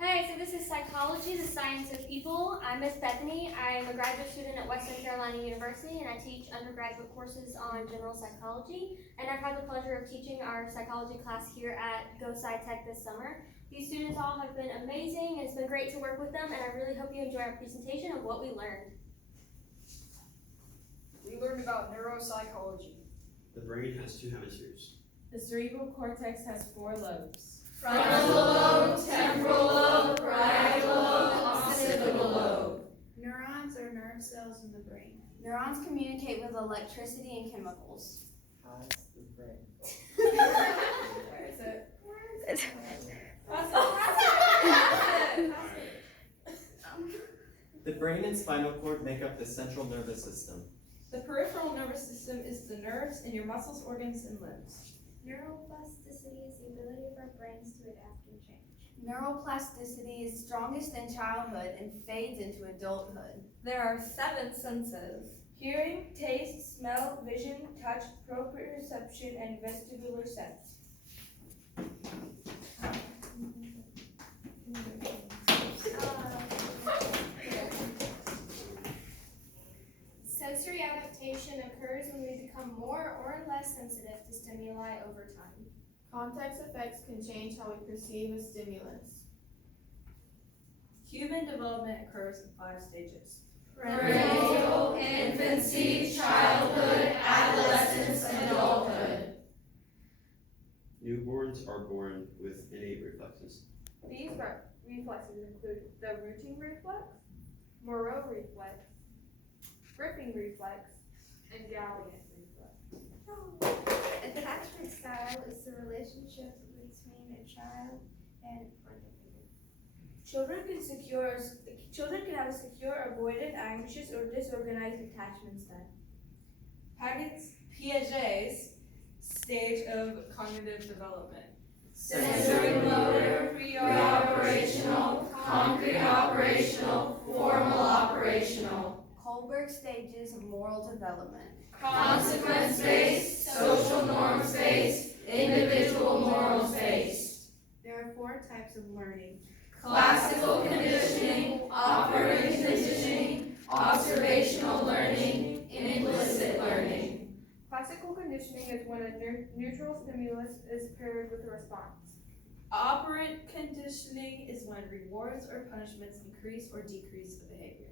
Hi, so this is Psychology, the Science of People. I'm Miss Bethany. I'm a graduate student at Western Carolina University, and I teach undergraduate courses on general psychology. And I've had the pleasure of teaching our psychology class here at GoSciTech this summer. These students all have been amazing, and it's been great to work with them, and I really hope you enjoy our presentation of what we learned. We learned about neuropsychology. The brain has two hemispheres. The cerebral cortex has 4 lobes. Frontal lobe, temporal lobe, parietal lobe, occipital lobe. Neurons are nerve cells in the brain. Neurons communicate with electricity and chemicals. How's the brain? Where is it? The brain and spinal cord make up the central nervous system. The peripheral nervous system is the nerves in your muscles, organs, and limbs. Neuroplasticity is the ability of our brains to adapt and change. Neuroplasticity is strongest in childhood and fades into adulthood. There are 7 senses: Hearing, taste, smell, vision, touch, proprioception, and vestibular sense. Sensory adaptation occurs when we become more or less sensitive to stimuli over time. Context effects can change how we perceive a stimulus. Human development occurs in 5 stages. Prenatal, infancy, childhood, adolescence, and adulthood. Newborns are born with innate reflexes. These reflexes include the rooting reflex, Moreau reflex, gripping reflex, and Gallian reflex. Attachment style is the relationship between a child and parental figure. Children can have a secure, avoidant, anxious, or disorganized attachment style. Piaget's stage of cognitive development. Sensory motor, pre-operational, concrete operational, formal operational. Kohlberg stages of moral development. Consequence-based, social norms-based, individual morals-based. There are 4 types of learning. Classical conditioning, operative conditioning, observational learning, implicit learning. Classical conditioning is when a neutral stimulus is paired with a response. Operant conditioning is when rewards or punishments increase or decrease the behavior.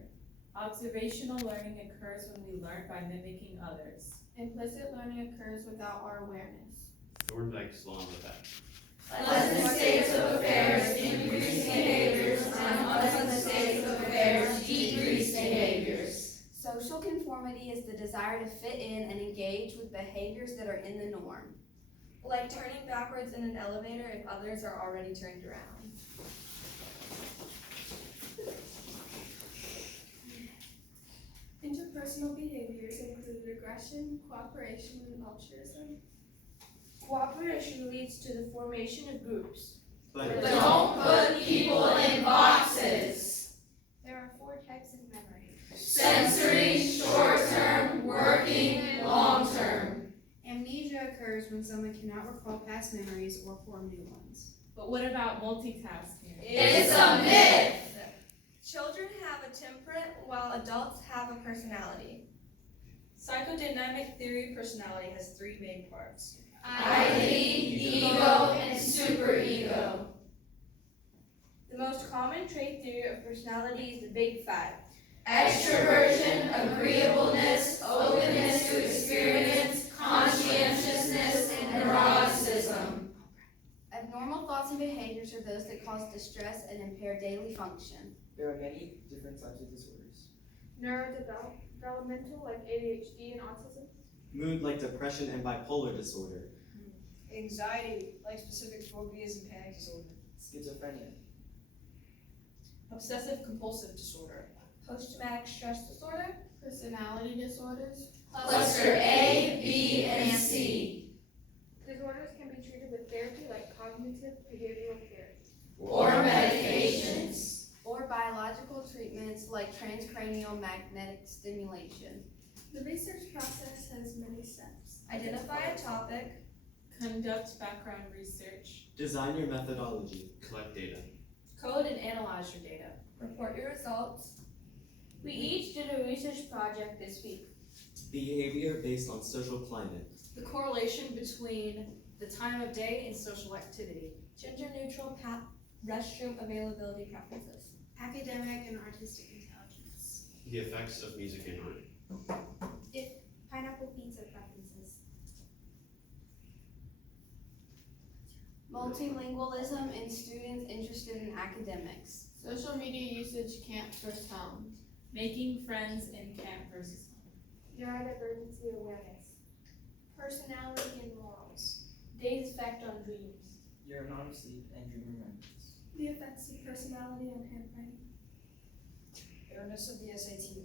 Observational learning occurs when we learn by mimicking others. Implicit learning occurs without our awareness. Thorndike's law of effect. Pleasant states of affairs increase behaviors, unpleasant states of affairs decrease behaviors. Social conformity is the desire to fit in and engage with behaviors that are in the norm. Like turning backwards in an elevator if others are already turned around. Interpersonal behaviors include aggression, cooperation, and altruism. Cooperation leads to the formation of groups. But don't put people in boxes. There are 4 types of memory. Sensory, short-term, working, long-term. Amnesia occurs when someone cannot recall past memories or form new ones. But what about multitasking? It's a myth. Children have a temperament while adults have a personality. Psychodynamic theory of personality has 3 main parts. Identity, ego, and superego. The most common trait theory of personality is the Big 5. Extroversion, agreeableness, openness to experience, conscientiousness, and neuroticism. Abnormal thoughts and behaviors are those that cause distress and impair daily function. There are many different types of disorders. Neurodevelopmental, like ADHD and autism. Mood, like depression and bipolar disorder. Anxiety, like specific phobias and panic disorder. Schizophrenia. Obsessive compulsive disorder. Post-traumatic stress disorder. Personality disorders. Cluster A, B, and C. Disorders can be treated with therapy like cognitive behavioral therapy. Or medications. Or biological treatments like transcranial magnetic stimulation. The research process has many steps. Identify a topic. Conduct background research. Design your methodology. Collect data. Code and analyze your data. Report your results. We each did a research project this week. Behavior based on social climate. The correlation between the time of day and social activity. Gender-neutral restroom availability preferences. Academic and artistic intelligence. The effects of music and art. Pineapple pizza preferences. Multilingualism in students interested in academics. Social media usage camp versus home. Making friends in camp versus home. Neurodiversity awareness. Personality and morals. Day's effect on dreams. Your amount of sleep and dream remembrance. The effects of personality on handwriting. Fairness of the SAT.